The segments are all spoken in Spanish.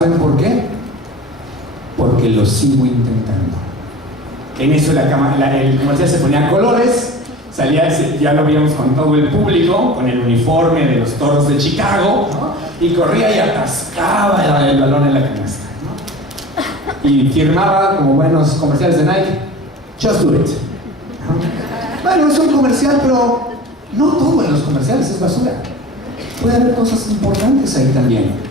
¿Saben por qué? Porque lo sigo intentando. En eso el comercial se ponía colores, salía, ya lo veíamos con todo el público, con el uniforme de los Toros de Chicago, ¿no? Y corría y atascaba el balón en la canasta, ¿no? Y firmaba, como buenos comerciales de Nike, "Just do it", ¿no? Bueno, es un comercial, pero no todo en los comerciales es basura. Puede haber cosas importantes ahí también.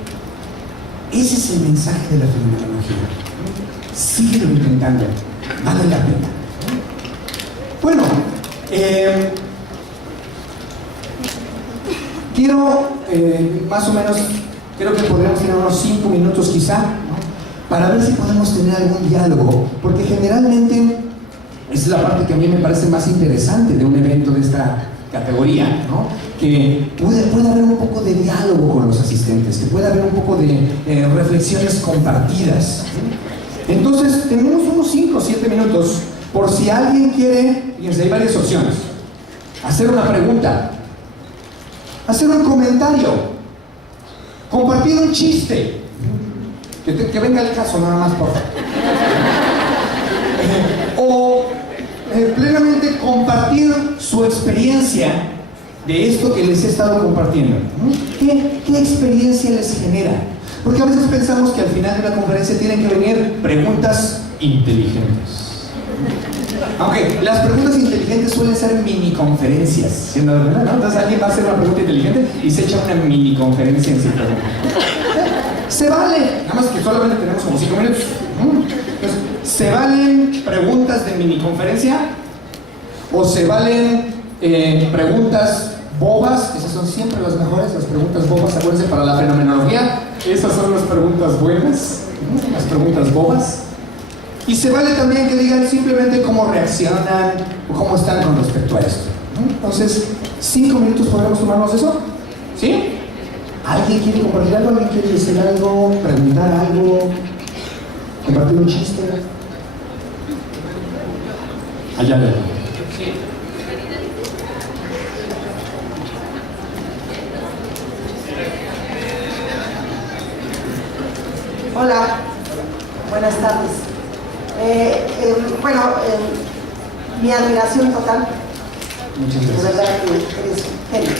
Ese es el mensaje de la fenomenología. Síguelo intentando, vale la pena. Bueno, quiero más o menos, creo que podríamos tener unos 5 minutos quizá, ¿no? Para ver si podemos tener algún diálogo, porque generalmente esa es la parte que a mí me parece más interesante de un evento de esta categoría, ¿no? Que puede haber un poco de diálogo con los asistentes, que puede haber un poco de reflexiones compartidas. Entonces, tenemos unos 5 o 7 minutos por si alguien quiere, fíjense, hay varias opciones: hacer una pregunta, hacer un comentario, compartir un chiste, que venga el caso nada más, por favor. O plenamente compartir su experiencia de esto que les he estado compartiendo. ¿Qué experiencia les genera? Porque a veces pensamos que al final de una conferencia tienen que venir preguntas inteligentes. Aunque las preguntas inteligentes suelen ser mini conferencias, siendo verdad, ¿no? Entonces alguien va a hacer una pregunta inteligente y se echa una mini conferencia en sí pregunta. Se vale, nada más que solamente tenemos como 5 minutos. Entonces, ¿se valen preguntas de mini conferencia? ¿O se valen preguntas bobas? Esas son siempre las mejores, las preguntas bobas. Acuérdense, para la fenomenología, esas son las preguntas buenas, ¿no? Las preguntas bobas. Y se vale también que digan simplemente cómo reaccionan o cómo están con respecto a esto, ¿no? Entonces, 5 minutos podemos tomarnos eso, ¿sí? ¿Alguien quiere compartir algo? ¿Alguien quiere decir algo? ¿Preguntar algo? ¿Compartir un chiste? Allá veo. Hola, buenas tardes. Mi admiración total. Muchas gracias. De verdad que eres genio.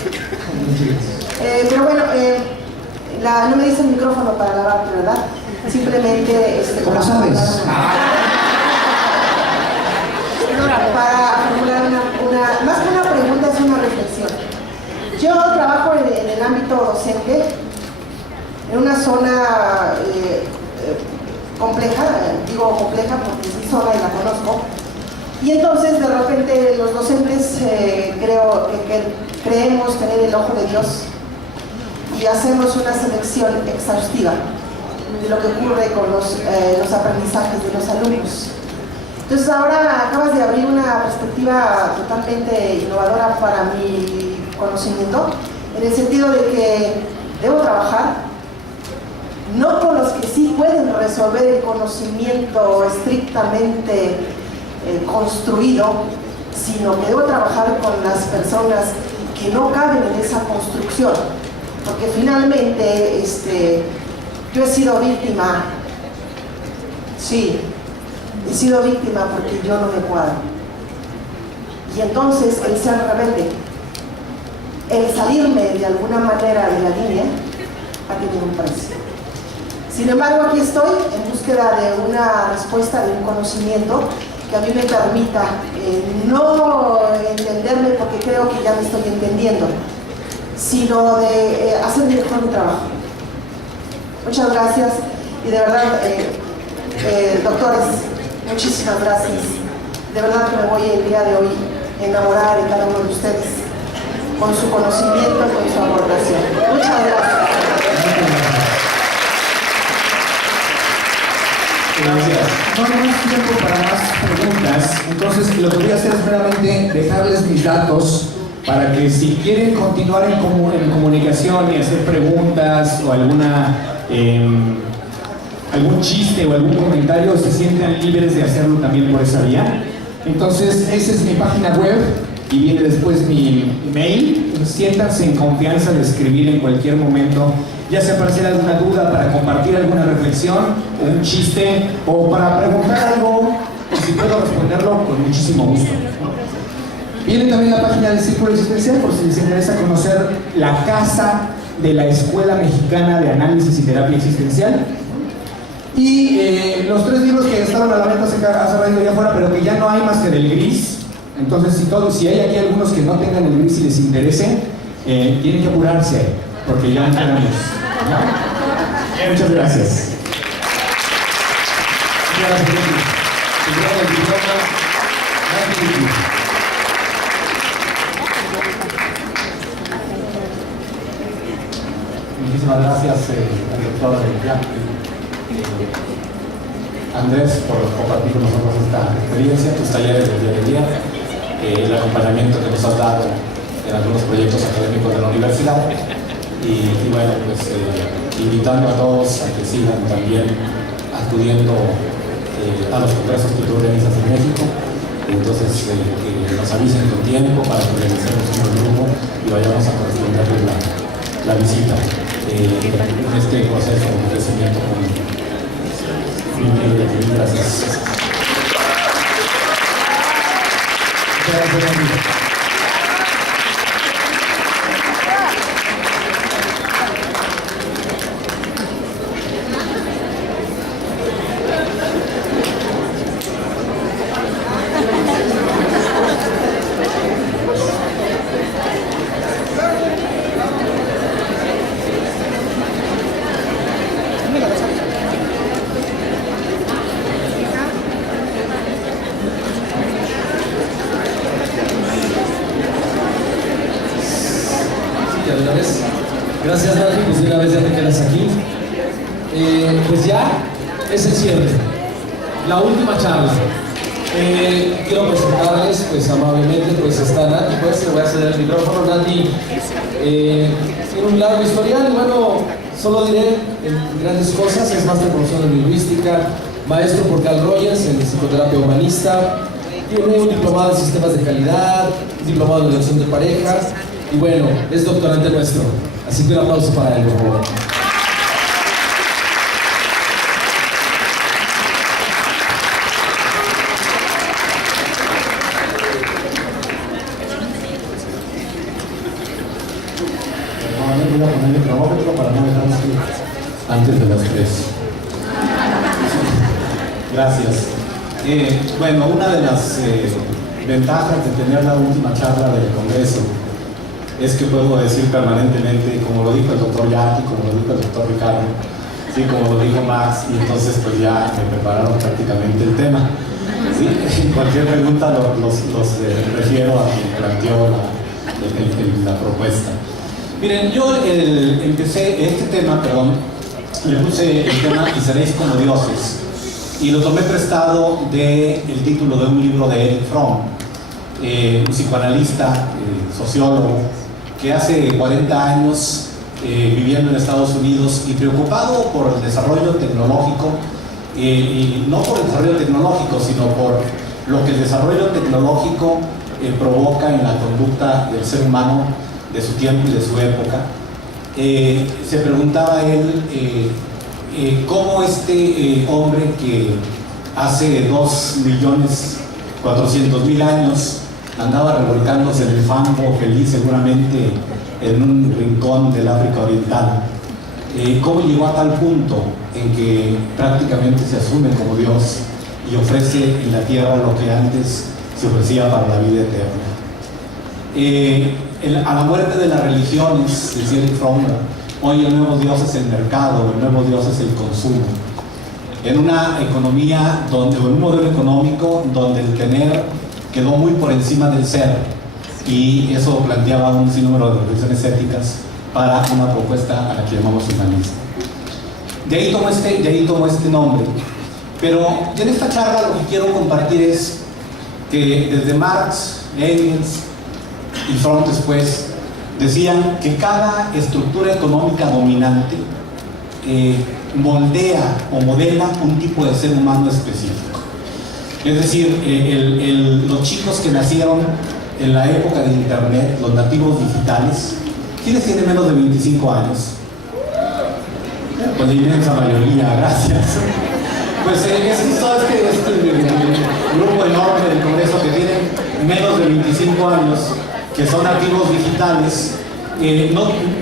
Muchas gracias. Pero bueno, no me dice el micrófono para lavarte, ¿verdad? Simplemente... ¿Cómo sabes? Para formular más que una pregunta, es una reflexión. Yo trabajo en el ámbito docente, en una zona compleja, digo compleja porque es mi zona y la conozco, y entonces de repente los docentes creemos tener el ojo de Dios y hacemos una selección exhaustiva de lo que ocurre con los aprendizajes de los alumnos. Entonces ahora acabas de abrir una perspectiva totalmente innovadora para mi conocimiento, en el sentido de que debo trabajar no con los que sí pueden resolver el conocimiento estrictamente construido, sino que debo trabajar con las personas que no caben en esa construcción, porque finalmente yo he sido víctima, sí, he sido víctima porque yo no me cuadro. Y entonces el ser rebelde, el salirme de alguna manera de la línea, ha tenido un precio. Sin embargo, aquí estoy en búsqueda de una respuesta, de un conocimiento que a mí me permita no entenderme porque creo que ya me estoy entendiendo, sino de hacer mejor mi trabajo. Muchas gracias y de verdad, doctores, muchísimas gracias. De verdad que me voy el día de hoy a enamorar de cada uno de ustedes con su conocimiento, con su aportación. Muchas gracias. Gracias. No hay más tiempo para más preguntas, entonces lo que voy a hacer es meramente dejarles mis datos para que si quieren continuar en comunicación y hacer preguntas o algún chiste o algún comentario, se sientan libres de hacerlo también por esa vía. Entonces, esa es mi página web y viene después mi mail. Siéntanse en confianza de escribir en cualquier momento ya sea para hacer alguna duda, para compartir alguna reflexión, un chiste, o para preguntar algo, y si puedo responderlo, con muchísimo gusto. Viene también la página del Círculo Existencial, por si les interesa conocer la casa de la Escuela Mexicana de Análisis y Terapia Existencial. Y los 3 libros que estaban a la venta hace rato allá afuera, pero que ya no hay más que del gris. Entonces, si hay aquí algunos que no tengan el gris y les interese, tienen que apurarse, porque ya no tenemos. ¿No? Muchas gracias. Muchísimas gracias al doctor Andrés por compartir con nosotros esta experiencia, tus talleres del día a día, el acompañamiento que nos has dado en algunos proyectos académicos de la universidad y bueno, pues invitando a todos a que sigan también acudiendo a los congresos que tú organizas en México. Entonces que nos avisen con tiempo para que organicemos un grupo y vayamos a corresponder la visita en este proceso de crecimiento conjunto. Gracias. Gracias, Nati, pues de una vez ya te quedas aquí. Pues ya es el cierre, la última charla. Quiero presentarles, pues amablemente, pues está Nati, pues le voy a ceder el micrófono. Nati tiene un largo historial, bueno, solo diré en grandes cosas: es máster profesor de lingüística, maestro por Carl Rogers en psicoterapia humanista, tiene un diplomado en sistemas de calidad, un diplomado en educación de parejas, y bueno, es doctorante nuestro. Así que un aplauso para él, por favor. Voy a poner el cronómetro para no dejarnos antes de las 3. Gracias. Bueno, una de las ventajas de tener la última charla del Congreso es que puedo decir permanentemente, como lo dijo el doctor Yaki, como lo dijo el doctor Ricardo, ¿sí? Como lo dijo Max, y entonces pues ya me prepararon prácticamente el tema. ¿Sí? Cualquier pregunta los refiero a quien planteó la propuesta. Miren, yo empecé este tema, le puse el tema "Y seréis como dioses", y lo tomé prestado del título de un libro de Erich Fromm, un psicoanalista, sociólogo, que hace 40 años viviendo en Estados Unidos y preocupado por el desarrollo tecnológico, y no por el desarrollo tecnológico, sino por lo que el desarrollo tecnológico provoca en la conducta del ser humano de su tiempo y de su época. Se preguntaba él cómo este hombre que hace 2.400.000 años andaba revolcándose en el fango, feliz seguramente en un rincón del África Oriental, cómo llegó a tal punto en que prácticamente se asume como Dios y ofrece en la tierra lo que antes se ofrecía para la vida eterna. A la muerte de las religiones, decía Erich Fromm, hoy el nuevo Dios es el mercado, el nuevo Dios es el consumo. En una economía, en un modelo económico donde el tener quedó muy por encima del ser, y eso planteaba un sinnúmero de reflexiones éticas para una propuesta a la que llamamos humanista. De ahí tomo este nombre. Pero en esta charla lo que quiero compartir es que desde Marx, Engels y Fromm después decían que cada estructura económica dominante moldea o modela un tipo de ser humano específico. Es decir, los chicos que nacieron en la época de Internet, los nativos digitales, ¿quiénes tienen menos de 25 años? con la inmensa mayoría, gracias. Pues todo este grupo enorme del Congreso que tiene menos de 25 años, que son activos digitales,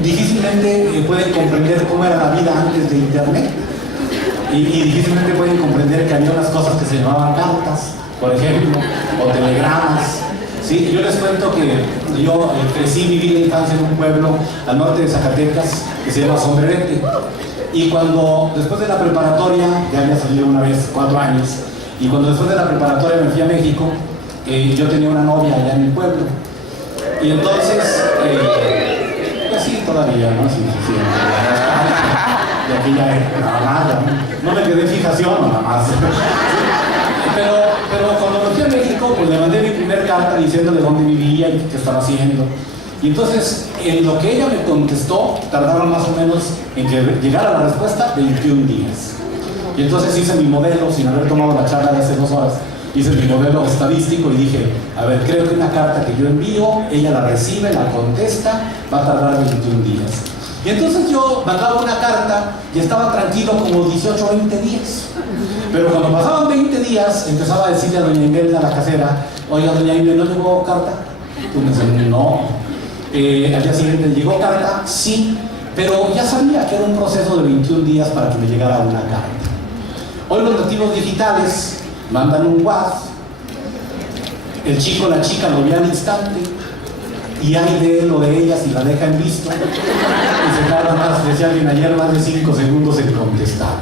difícilmente pueden comprender cómo era la vida antes de Internet y difícilmente pueden comprender que había unas cosas que se llamaban cartas, por ejemplo, o telegramas. ¿Sí? Yo les cuento que yo crecí, viví la infancia en un pueblo al norte de Zacatecas que se llama Sombrerete. Y cuando después de la preparatoria, ya había salido una vez, 4 años, y cuando después de la preparatoria me fui a México, yo tenía una novia allá en el pueblo. Y entonces, pues sí, todavía, ¿no? Sí. De aquella época, nada más, no me quedé en fijación, nada más. Pero cuando me fui a México, pues le mandé mi primer carta diciéndole dónde vivía y qué estaba haciendo. Y entonces, en lo que ella me contestó, tardaron más o menos en que llegara la respuesta 21 días. Y entonces hice mi modelo, sin haber tomado la charla de hace 2 horas, hice mi modelo estadístico y dije, a ver, creo que una carta que yo envío, ella la recibe, la contesta, va a tardar 21 días. Y entonces yo mandaba una carta y estaba tranquilo como 18 o 20 días. Pero cuando pasaban 20 días, empezaba a decirle a doña Imelda, la casera, oiga, doña Imelda, ¿no llegó carta? Tú me dices, no. Al día siguiente, ¿llegó carta? Sí, pero ya sabía que era un proceso de 21 días para que me llegara una carta. Hoy los nativos digitales mandan un WhatsApp, el chico o la chica lo ve al instante, y hay de él o de ella si la deja en visto, y se tarda más, decía alguien ayer, más de 5 segundos en contestar.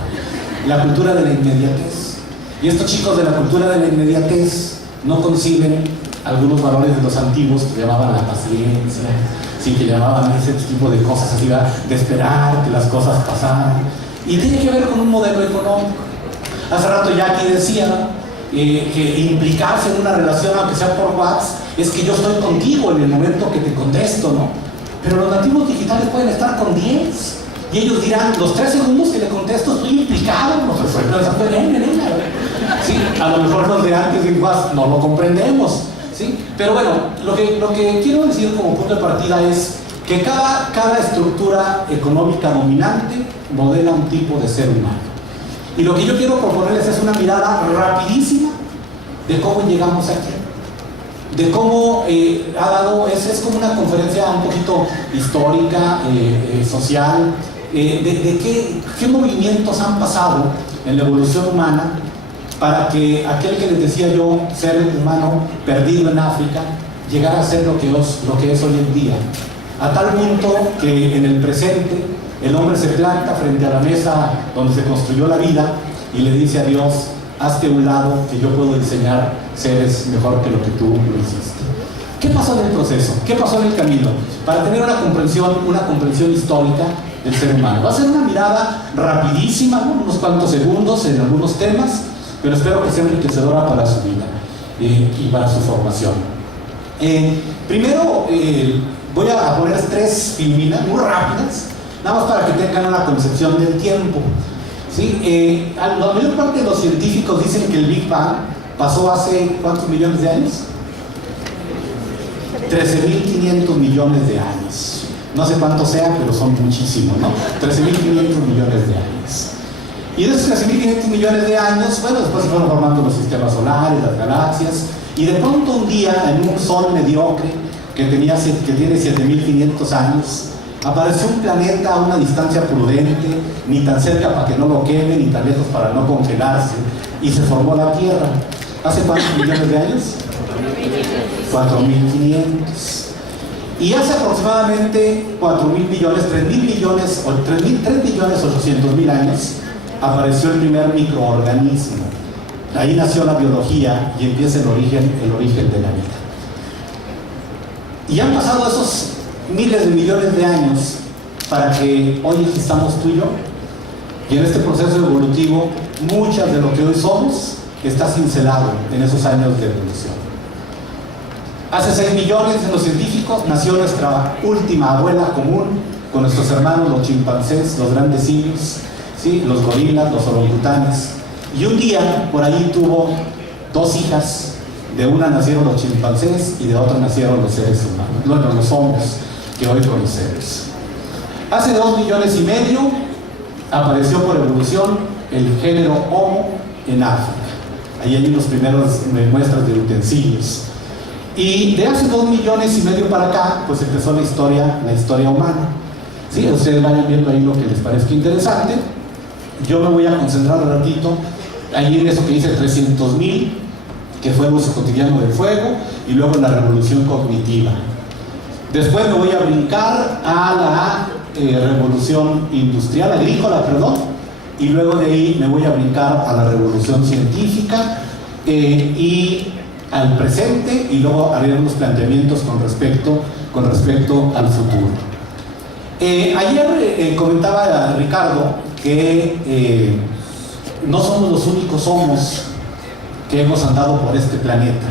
La cultura de la inmediatez. Y estos chicos de la cultura de la inmediatez no conciben algunos valores de los antiguos que llamaban la paciencia, sí, que llamaban ese tipo de cosas así, de esperar que las cosas pasaran. Y tiene que ver con un modelo económico. Hace rato Jackie decía que implicarse en una relación, aunque sea por WhatsApp, es que yo estoy contigo en el momento que te contesto, ¿no? Pero los nativos digitales pueden estar con 10 y ellos dirán, los 3 segundos que le contesto estoy implicado, no se fue pensando en ella. Sí, a lo mejor los de antes de WhatsApp no lo comprendemos, ¿sí? Pero bueno, lo que quiero decir como punto de partida es que cada estructura económica dominante modela un tipo de ser humano. Y lo que yo quiero proponerles es una mirada rapidísima de cómo llegamos aquí, de cómo ha dado, es como una conferencia un poquito histórica, social, de qué movimientos han pasado en la evolución humana para que aquel que les decía yo, ser humano perdido en África, llegara a ser lo que es hoy en día, a tal punto que en el presente el hombre se planta frente a la mesa donde se construyó la vida y le dice a Dios, hazte a un lado que yo puedo diseñar seres mejor que lo que tú lo hiciste. ¿Qué pasó en el proceso? ¿Qué pasó en el camino? Para tener una comprensión histórica del ser humano. Va a ser una mirada rapidísima, unos cuantos segundos en algunos temas, pero espero que sea enriquecedora para su vida y para su formación. Primero voy a poner 3 filminas muy rápidas, nada más para que tengan una concepción del tiempo. ¿Sí? La mayor parte de los científicos dicen que el Big Bang pasó hace ¿cuántos millones de años? 13.500 millones de años. No sé cuánto sea, pero son muchísimos, ¿no? 13.500 millones de años. Y de esos 13.500 millones de años, bueno, después se fueron formando los sistemas solares, las galaxias, y de pronto un día, en un sol mediocre que tiene 7.500 años, apareció un planeta a una distancia prudente, ni tan cerca para que no lo queme, ni tan lejos para no congelarse, y se formó la Tierra. ¿Hace cuántos millones de años? 4.500. Y hace aproximadamente 4.000 millones, 3.000 millones, o 3.800.000 años, apareció el primer microorganismo. Ahí nació la biología y empieza el origen de la vida. Y han pasado esos miles de millones de años para que hoy existamos tú y yo. Y en este proceso evolutivo, muchas de lo que hoy somos está cincelado en esos años de evolución. Hace 6 millones de los científicos nació nuestra última abuela común con nuestros hermanos los chimpancés, los grandes simios, ¿sí? Los gorilas, los orangutanes. Y un día por ahí tuvo 2 hijas. De una nacieron los chimpancés y de otra nacieron los seres humanos, los hombres que hoy conocemos. Hace 2,5 millones apareció por evolución el género Homo en África. Ahí hay unos primeros muestras de utensilios. Y de hace 2,5 millones para acá, pues empezó la historia humana. ¿Sí? Ustedes vayan viendo ahí lo que les parezca interesante. Yo me voy a concentrar un ratito ahí en eso que dice 300,000, que fue el uso cotidiano del fuego, y luego la revolución cognitiva. Después me voy a brincar a la revolución industrial, agrícola, perdón, y luego de ahí me voy a brincar a la revolución científica y al presente, y luego haré unos planteamientos con respecto al futuro. Ayer comentaba Ricardo que no somos los únicos homos que hemos andado por este planeta.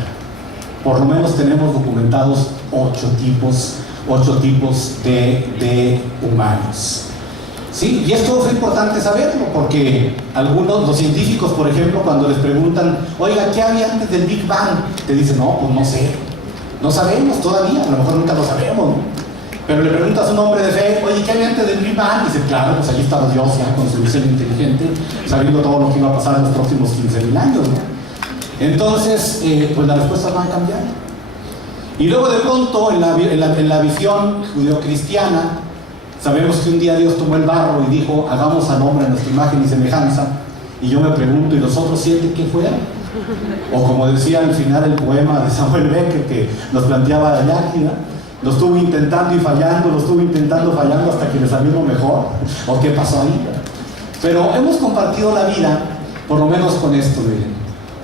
Por lo menos tenemos documentados 8 tipos de humanos. ¿Sí? Y esto es importante saberlo porque los científicos, por ejemplo, cuando les preguntan, oiga, ¿qué había antes del Big Bang? Te dicen, no, pues no sé, no sabemos todavía, a lo mejor nunca lo sabemos, ¿no? Pero le preguntas a un hombre de fe, oye, ¿qué había antes del Big Bang? Y dice, claro, pues allí estaba Dios ya con su diseño inteligente, sabiendo todo lo que iba a pasar en los próximos 15,000 años, ¿no? Entonces, pues las respuestas van a cambiar. Y luego de pronto, en la visión judeocristiana, sabemos que un día Dios tomó el barro y dijo, hagamos al hombre a nuestra imagen y semejanza. Y yo me pregunto, ¿y los otros 7 qué fueron? O como decía al final el poema de Samuel Beckett, que nos planteaba Ayaki, ¿no? Lo estuvo intentando y fallando, hasta que le salió lo mejor. ¿O qué pasó ahí? Pero hemos compartido la vida, por lo menos con esto.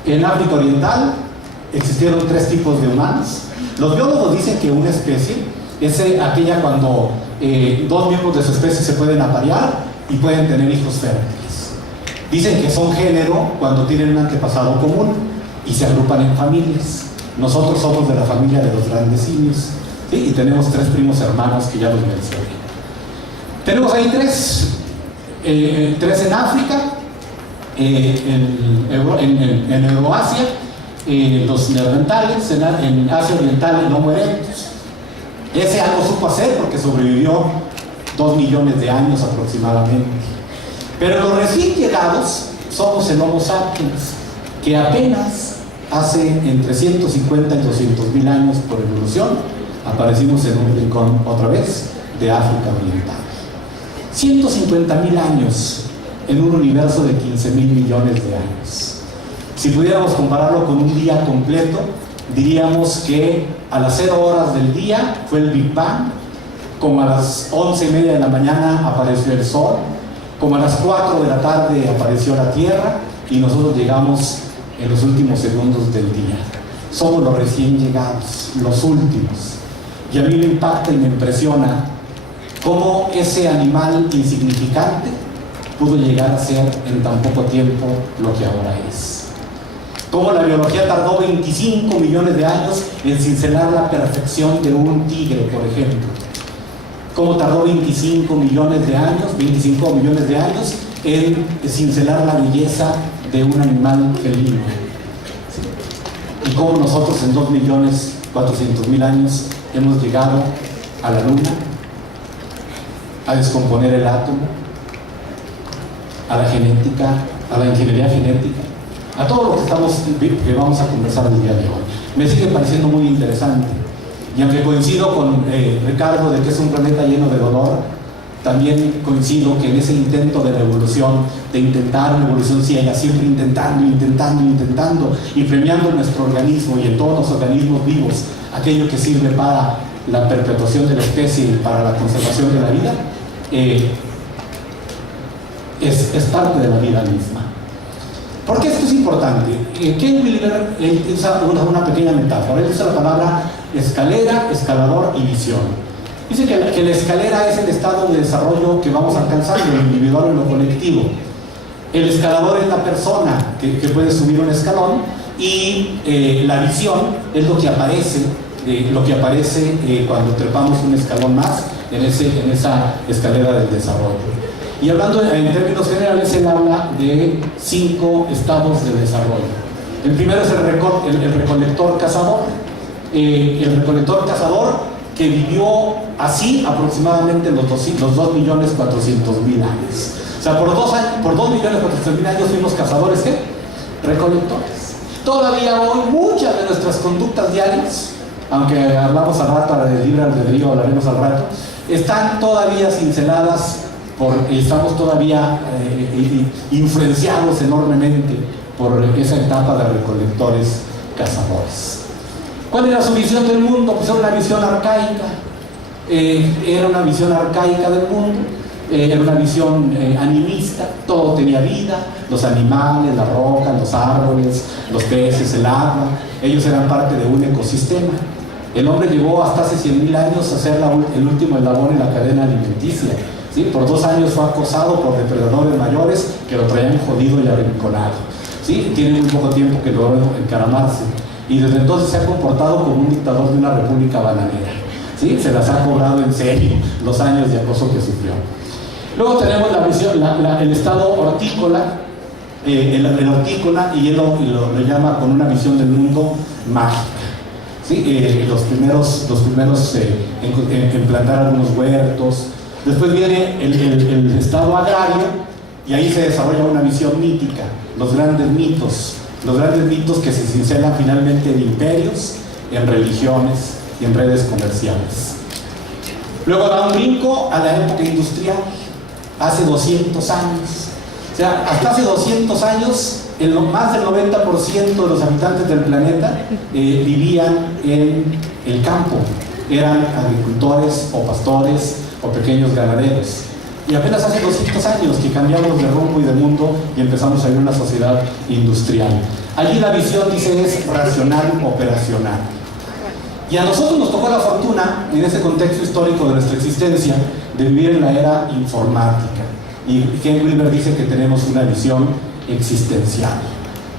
En África Oriental existieron 3 tipos de humanos. Los biólogos dicen que una especie es aquella cuando 2 miembros de su especie se pueden aparear y pueden tener hijos fértiles. Dicen que son género cuando tienen un antepasado común y se agrupan en familias. Nosotros somos de la familia de los grandes simios, ¿sí? Y tenemos 3 primos hermanos que ya los mencioné. Tenemos ahí 3 en África, en Euroasia, los neandertales, en Asia Oriental el Homo erectus. Ese algo supo hacer porque sobrevivió 2 millones de años aproximadamente. Pero los recién llegados somos el Homo sapiens, que apenas hace entre 150 y 200,000 años por evolución aparecimos en un rincón otra vez de África Oriental. 150,000 años en un universo de 15,000 millones de años. Si pudiéramos compararlo con un día completo, diríamos que a las 0 horas del día fue el Big Bang, como a las 11:30 de la mañana apareció el Sol, como a las 4 de la tarde apareció la Tierra, y nosotros llegamos en los últimos segundos del día. Somos los recién llegados, los últimos. Y a mí me impacta y me impresiona cómo ese animal insignificante pudo llegar a ser en tan poco tiempo lo que ahora es. Cómo la biología tardó 25 millones de años en cincelar la perfección de un tigre, por ejemplo. Cómo tardó 25 millones de años en cincelar la belleza de un animal felino. ¿Sí? Y cómo nosotros en 2.400.000 años hemos llegado a la luna, a descomponer el átomo, a la genética, a la ingeniería genética, a todo lo que vamos a conversar el día de hoy. Me sigue pareciendo muy interesante. Y aunque coincido con Ricardo de que es un planeta lleno de dolor, también coincido que en ese intento de revolución, de intentar una evolución ciega, siempre intentando y premiando en nuestro organismo y en todos los organismos vivos aquello que sirve para la perpetuación de la especie y para la conservación de la vida, es parte de la vida misma. ¿Por qué esto es importante? Ken Wilber usa una pequeña metáfora. Él usa la palabra escalera, escalador y visión. Dice que la escalera es el estado de desarrollo que vamos alcanzando, lo individual o lo colectivo. El escalador es la persona que puede subir un escalón, y la visión es lo que aparece cuando trepamos un escalón más en esa escalera del desarrollo. Y hablando en términos generales, él habla de 5 estados de desarrollo. El primero es el recolector cazador. El recolector cazador que vivió así aproximadamente los 2.400.000 años. O sea, por 2.400.000 años fuimos cazadores, ¿qué? Recolectores. Todavía hoy muchas de nuestras conductas diarias, aunque hablamos al rato de libre albedrío, hablaremos al rato, están todavía cinceladas estamos todavía influenciados enormemente por esa etapa de recolectores cazadores. ¿Cuál era su visión del mundo? Pues era una visión arcaica. Era una visión arcaica del mundo. Era una visión animista. Todo tenía vida: los animales, la roca, los árboles, los peces, el agua. Ellos eran parte de un ecosistema. El hombre llegó hasta hace 100.000 años a ser el último eslabón en la cadena alimenticia. ¿Sí? Por 2 años fue acosado por depredadores mayores que lo traían jodido y arrinconado. ¿Sí? Tiene muy poco tiempo que logró encaramarse, y desde entonces se ha comportado como un dictador de una república bananera. ¿Sí? Se las ha cobrado en serio los años de acoso que sufrió. Luego tenemos la visión, el estado hortícola, el hortícola, y él lo llama con una visión del mundo mágica. ¿Sí? Los primeros en plantar algunos huertos. Después viene el estado agrario, y ahí se desarrolla una visión mítica, los grandes mitos que se cincelan finalmente en imperios, en religiones y en redes comerciales. Luego da un brinco a la época industrial, hace 200 años. O sea, hasta hace 200 años, más del 90% de los habitantes del planeta vivían en el campo, eran agricultores o pastores o pequeños ganaderos. Y apenas hace 200 años que cambiamos de rumbo y de mundo y empezamos a ir a una sociedad industrial. Allí la visión, dice, es racional, operacional. Y a nosotros nos tocó la fortuna, en ese contexto histórico de nuestra existencia, de vivir en la era informática. Y Ken Wilber dice que tenemos una visión existencial.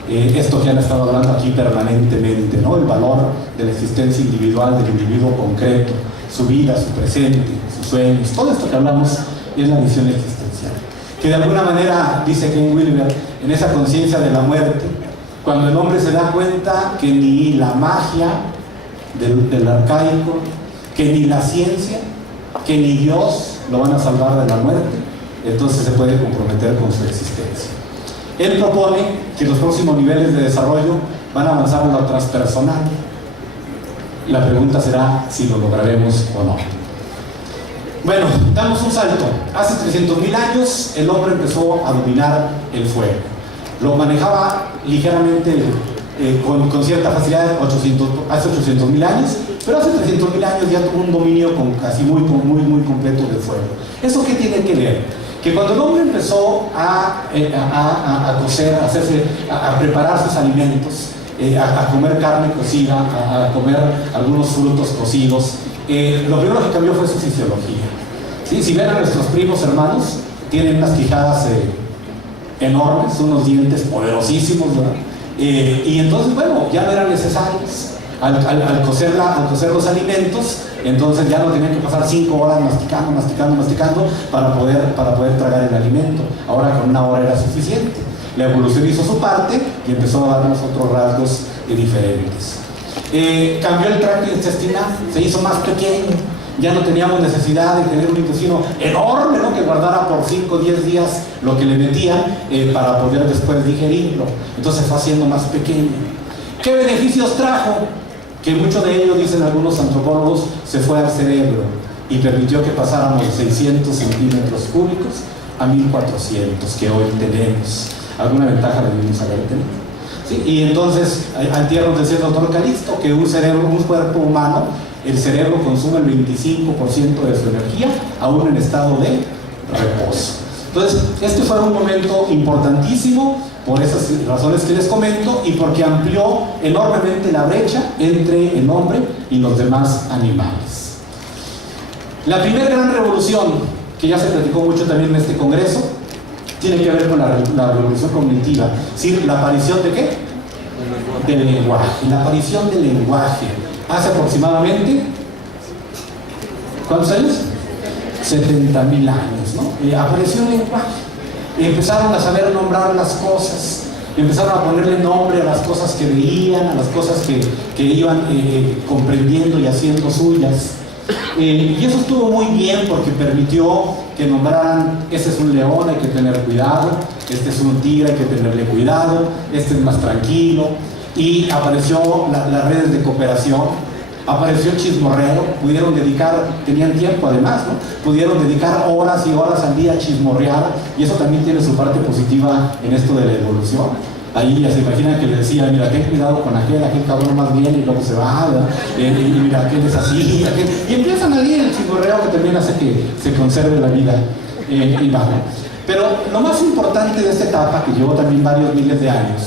Esto que han estado hablando aquí permanentemente, ¿no? El valor de la existencia individual, del individuo concreto, su vida, su presente, sus sueños, todo esto que hablamos es la visión existencial. Que de alguna manera, dice Ken Wilber, en esa conciencia de la muerte, cuando el hombre se da cuenta que ni la magia del arcaico, que ni la ciencia, que ni Dios lo van a salvar de la muerte, entonces se puede comprometer con su existencia. Él propone que los próximos niveles de desarrollo van a avanzar en lo transpersonal. La pregunta será si lo lograremos o no. Bueno, damos un salto. Hace 300.000 años el hombre empezó a dominar el fuego. Lo manejaba ligeramente con cierta facilidad hace 800.000 años, pero hace 300.000 años ya tuvo un dominio casi muy completo del fuego. ¿Eso qué tiene que ver? Que cuando el hombre empezó a cocer, a preparar sus alimentos, a comer carne cocida, a comer algunos frutos cocidos, lo primero que cambió fue su fisiología. ¿Sí? Si ven a nuestros primos hermanos, tienen unas quijadas enormes, unos dientes poderosísimos, ¿verdad? Y entonces, bueno, ya no eran necesarios. Al cocer los alimentos, entonces ya no tenían que pasar 5 horas masticando para poder tragar el alimento. Ahora con 1 hora era suficiente. La evolución hizo su parte y empezó a darnos otros rasgos diferentes. Cambió el tracto intestinal, se hizo más pequeño. Ya no teníamos necesidad de tener un intestino enorme, ¿no? Que guardara por 5 o 10 días lo que le metían para poder después digerirlo. Entonces fue haciendo más pequeño. ¿Qué beneficios trajo? Que mucho de ello, dicen algunos antropólogos, se fue al cerebro y permitió que pasáramos de 600 centímetros cúbicos a 1400 que hoy tenemos. ¿Alguna ventaja debimos haber tenido? ¿Sí? Y entonces, antier nos decía el doctor Calixto que un cuerpo humano, el cerebro consume el 25% de su energía, aún en estado de reposo. Entonces, este fue un momento importantísimo por esas razones que les comento y porque amplió enormemente la brecha entre el hombre y los demás animales. La primera gran revolución, que ya se platicó mucho también en este congreso, tiene que ver con la revolución cognitiva. ¿Sí? ¿La aparición de qué? Del lenguaje. La aparición del lenguaje. Hace aproximadamente, ¿cuántos años? 70.000 años, ¿no? Apareció el lenguaje. Empezaron a saber nombrar las cosas, empezaron a ponerle nombre a las cosas que veían, a las cosas que iban comprendiendo y haciendo suyas. Y eso estuvo muy bien porque permitió que nombraran, este es un león, hay que tener cuidado, este es un tigre, hay que tenerle cuidado, este es más tranquilo. Y apareció las redes de cooperación, apareció Chismorreo, pudieron dedicar, tenían tiempo además, ¿no? Pudieron dedicar horas y horas al día a chismorrear, y eso también tiene su parte positiva en esto de la evolución. Ahí ya se imaginan que le decía, mira, ten cuidado con aquel cabrón más bien y luego se va, y mira, aquel es así, y empiezan ahí el chismorreo que también hace que se conserve la vida y baja. Pero lo más importante de esta etapa, que llevó también varios miles de años,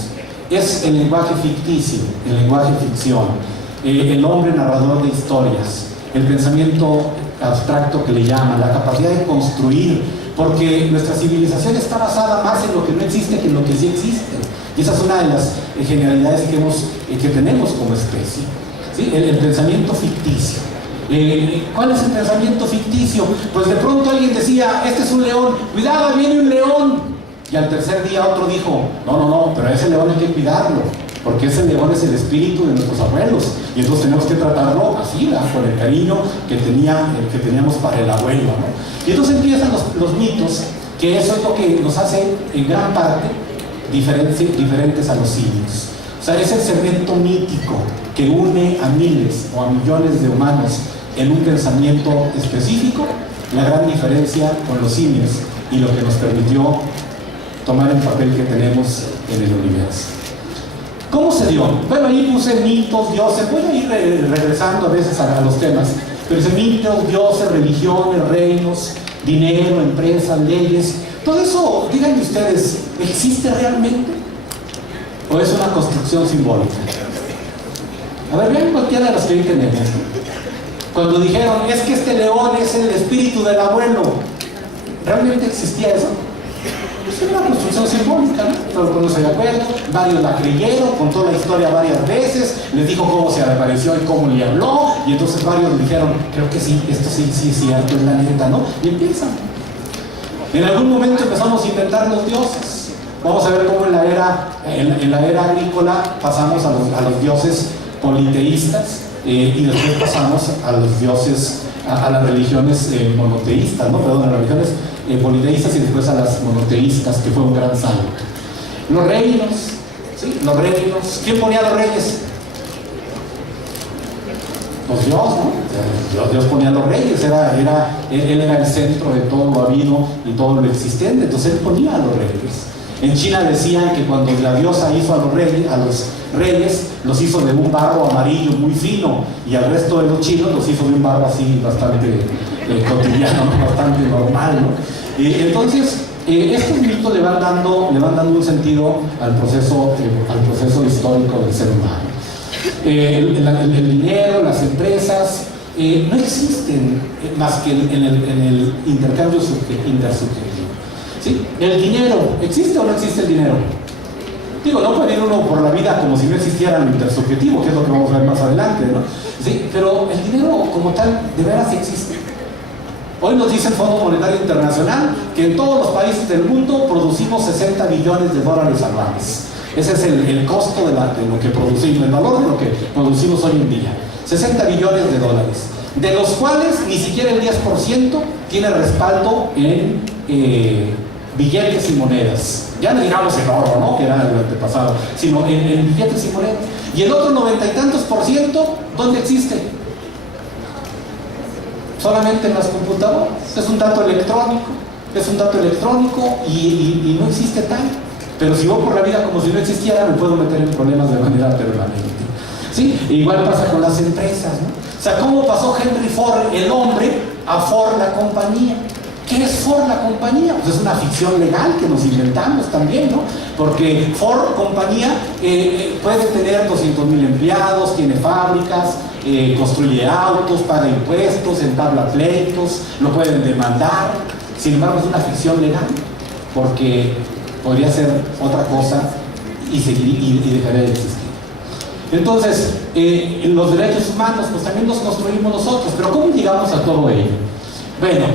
es el lenguaje ficticio, el lenguaje ficción, el hombre narrador de historias, el pensamiento abstracto que le llaman, la capacidad de construir, porque nuestra civilización está basada más en lo que no existe que en lo que sí existe. Y esa es una de las genialidades que tenemos como especie, ¿sí? El pensamiento ficticio. ¿Cuál es el pensamiento ficticio? Pues de pronto alguien decía, este es un león, cuidado, viene un león. Y al tercer día otro dijo, no, pero a ese león hay que cuidarlo, porque ese león es el espíritu de nuestros abuelos, y entonces tenemos que tratarlo así, ¿verdad? Con el cariño que teníamos para el abuelo, ¿no? Y entonces empiezan los mitos, que eso es lo que nos hace en gran parte diferentes a los simios. O sea, es el segmento mítico que une a miles o a millones de humanos en un pensamiento específico, la gran diferencia con los simios y lo que nos permitió tomar el papel que tenemos en el universo. ¿Cómo se dio? Bueno, ahí puse mitos, dioses, voy a ir regresando a veces a los temas, pero ese mitos, dioses, religiones, reinos, dinero, empresas, leyes, todo eso, díganme ustedes, ¿existe realmente? ¿O es una construcción simbólica? A ver, vean cualquiera de las que ahí tenemos. Cuando dijeron, es que este león es el espíritu del abuelo, ¿realmente existía eso? Es una construcción simbólica, ¿no? Todo el pueblo se de acuerdo, varios la creyeron, contó la historia varias veces, les dijo cómo se apareció y cómo le habló, y entonces varios le dijeron, creo que sí, esto sí es cierto, es la neta, ¿no? Y empiezan. En algún momento empezamos a inventar los dioses. Vamos a ver cómo en la era agrícola pasamos a los dioses politeístas, y después pasamos a los dioses, a las religiones monoteístas, ¿no? Perdón, a las religiones politeístas y después a las monoteístas, que fue un gran salto. Los reinos, ¿sí? Los reinos. ¿Quién ponía a los reyes? Pues Dios, ¿no? Dios ponía a los reyes, él era el centro de todo lo habido y todo lo existente, entonces él ponía a los reyes. En China decían que cuando la diosa hizo a los reyes, los hizo de un barro amarillo muy fino, y al resto de los chinos los hizo de un barro así bastante cotidiano, bastante normal, ¿no? Entonces, estos mitos le van dando un sentido al proceso histórico del ser humano. El dinero, las empresas, no existen más que en el intercambio intersubjetivo. ¿Sí? ¿El dinero existe o no existe el dinero? Digo, no puede ir uno por la vida como si no existiera lo intersubjetivo, que es lo que vamos a ver más adelante, ¿no? ¿Sí? Pero el dinero como tal, de veras existe. Hoy nos dice el Fondo Monetario Internacional que en todos los países del mundo producimos 60 billones de dólares anuales. Ese es el costo de lo que producimos, el valor de lo que producimos hoy en día. 60 billones de dólares, de los cuales ni siquiera el 10% tiene respaldo en billetes y monedas. Ya no digamos en oro, ¿no? Que era el antepasado, sino en billetes y monedas. Y el otro 90 y tantos %, ¿dónde existe? Solamente en las computadoras. Es un dato electrónico, y no existe tal. Pero si voy por la vida como si no existiera, me puedo meter en problemas de manera permanente. ¿Sí? Igual pasa con las empresas, ¿no? O sea, ¿cómo pasó Henry Ford, el hombre, a Ford, la compañía? ¿Qué es Ford, la compañía? Pues es una ficción legal que nos inventamos también, ¿no? Porque Ford, compañía, puede tener 200,000 empleados, tiene fábricas, construye autos, paga impuestos, entabla pleitos, lo pueden demandar. Sin embargo, es una ficción legal, porque podría ser otra cosa y dejaría de existir. Entonces, los derechos humanos, pues también los construimos nosotros. Pero ¿cómo llegamos a todo ello? Bueno,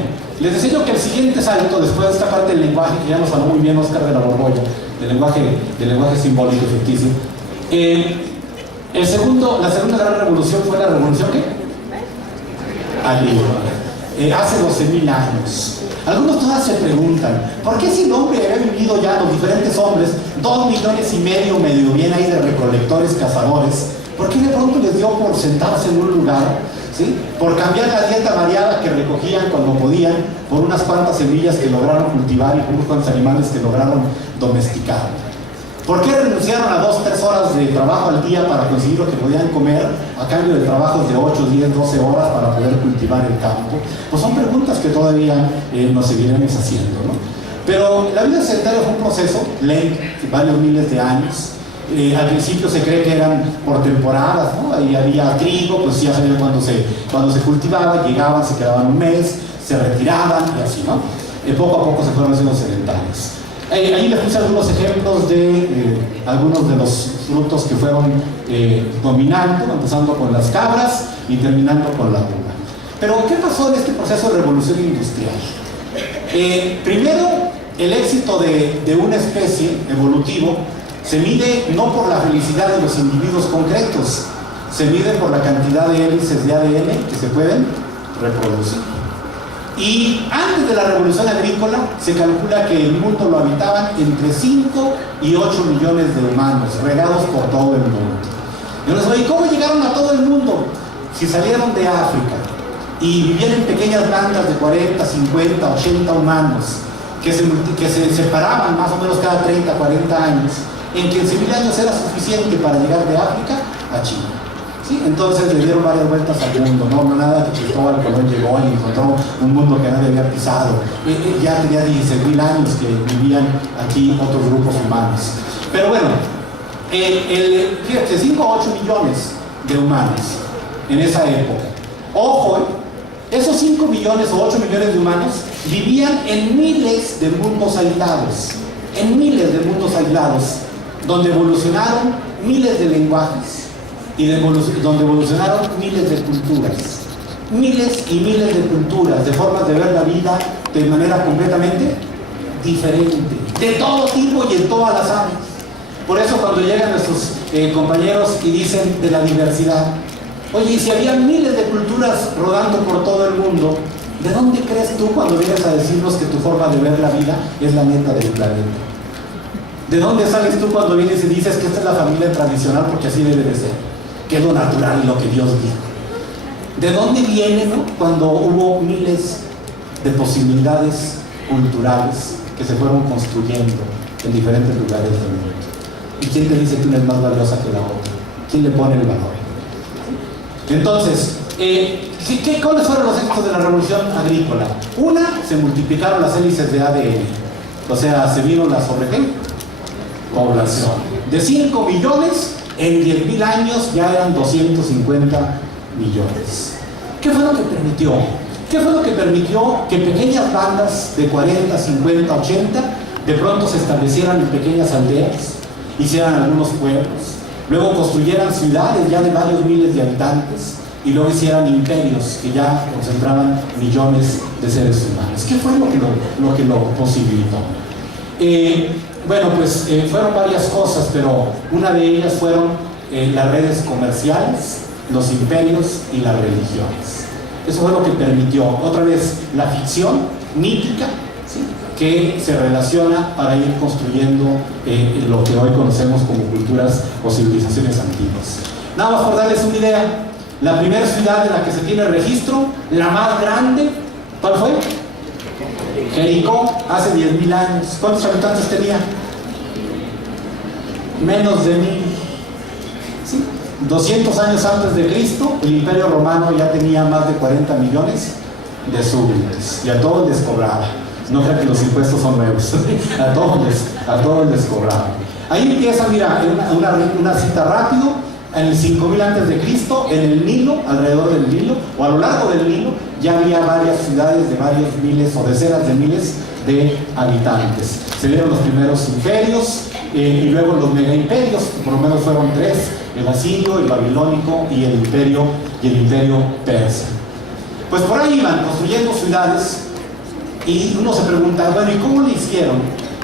les decía yo que el siguiente salto, después de esta parte del lenguaje, que ya nos habló muy bien Oscar de la Borbolla, del lenguaje simbólico y ficticio, la segunda gran revolución fue la revolución, ¿qué? agrícola, hace 12.000 años. Algunos todavía se preguntan, ¿por qué si el hombre había vivido ya, los diferentes hombres, 2,5 millones, medio bien ahí de recolectores, cazadores, ¿por qué de pronto les dio por sentarse en un lugar, ¿sí? Por cambiar la dieta variada que recogían cuando podían, por unas cuantas semillas que lograron cultivar y por unos cuantos animales que lograron domesticar? ¿Por qué renunciaron a 2-3 horas de trabajo al día para conseguir lo que podían comer a cambio de trabajos de 8, 10, 12 horas para poder cultivar el campo? Pues son preguntas que todavía nos seguiremos haciendo, ¿no? Pero la vida sedentaria fue un proceso lento, varios miles de años. Al principio se cree que eran por temporadas, ¿no? Ahí había trigo, pues ya sabían cuando se cultivaba, llegaban, se quedaban un mes, se retiraban y así, ¿no? Poco a poco se fueron haciendo sedentarios. Ahí les puse algunos ejemplos de algunos de los frutos que fueron dominando, empezando con las cabras y terminando con la uva. Pero, ¿qué pasó en este proceso de revolución industrial? Primero, el éxito de una especie evolutivo se mide no por la felicidad de los individuos concretos, se mide por la cantidad de hélices de ADN que se pueden reproducir. Y antes de la revolución agrícola se calcula que el mundo lo habitaban entre 5 y 8 millones de humanos regados por todo el mundo. Y uno dice, ¿y cómo llegaron a todo el mundo? Si salieron de África y vivían en pequeñas bandas de 40, 50, 80 humanos que se separaban más o menos cada 30, 40 años, en 15.000 años era suficiente para llegar de África a China. ¿Sí? Entonces le dieron varias vueltas al mundo, no nada que Cristóbal Colón llegó y encontró un mundo que nadie había pisado. Ya tenía 16.000 años que vivían aquí otros grupos humanos. Pero bueno, fíjate, 5 o 8 millones de humanos en esa época. Ojo, esos 5 millones o 8 millones de humanos vivían en miles de mundos aislados, donde evolucionaron miles de lenguajes y donde evolucionaron miles de culturas, miles y miles de culturas, de formas de ver la vida de manera completamente diferente, de todo tipo y en todas las áreas. Por eso cuando llegan nuestros compañeros y dicen de la diversidad, oye, y si había miles de culturas rodando por todo el mundo, ¿de dónde crees tú cuando vienes a decirnos que tu forma de ver la vida es la neta del planeta? ¿De dónde sales tú cuando vienes y dices que esta es la familia tradicional porque así debe de ser? Que es lo natural y lo que Dios dijo. ¿De dónde viene, no? Cuando hubo miles de posibilidades culturales que se fueron construyendo en diferentes lugares del mundo? ¿Y quién te dice que una es más valiosa que la otra? ¿Quién le pone el valor? Entonces, ¿cuáles fueron los éxitos de la revolución agrícola? Una, se multiplicaron las hélices de ADN. O sea, se vino la sobrepoblación. De 5 millones, en 10.000 años ya eran 250 millones. ¿Qué fue lo que permitió? ¿Qué fue lo que permitió que pequeñas bandas de 40, 50, 80 de pronto se establecieran en pequeñas aldeas, hicieran algunos pueblos, luego construyeran ciudades ya de varios miles de habitantes y luego hicieran imperios que ya concentraban millones de seres humanos? ¿Qué fue lo que lo posibilitó? Bueno, pues fueron varias cosas, pero una de ellas fueron las redes comerciales, los imperios y las religiones. Eso fue lo que permitió, otra vez, la ficción mítica, ¿sí?, que se relaciona para ir construyendo lo que hoy conocemos como culturas o civilizaciones antiguas. Nada más por darles una idea, la primera ciudad en la que se tiene registro, la más grande, ¿cuál fue? Jericó, hace 10.000 años. ¿Cuántos habitantes tenía? Menos de 1,000. ¿Sí? 200 años antes de Cristo, el Imperio Romano ya tenía más de 40 millones de súbditos y a todos les cobraba. No crean que los impuestos son nuevos. a todos les cobraba. Ahí empieza, mira, una cita rápido. En el 5000 antes de Cristo, en el Nilo, alrededor del Nilo, o a lo largo del Nilo, ya había varias ciudades de varios miles o decenas de miles de habitantes. Se dieron los primeros imperios y luego los megaimperios, por lo menos fueron 3, el asirio, el babilónico y el imperio persa. Pues por ahí iban construyendo ciudades y uno se pregunta, bueno, ¿y cómo le hicieron?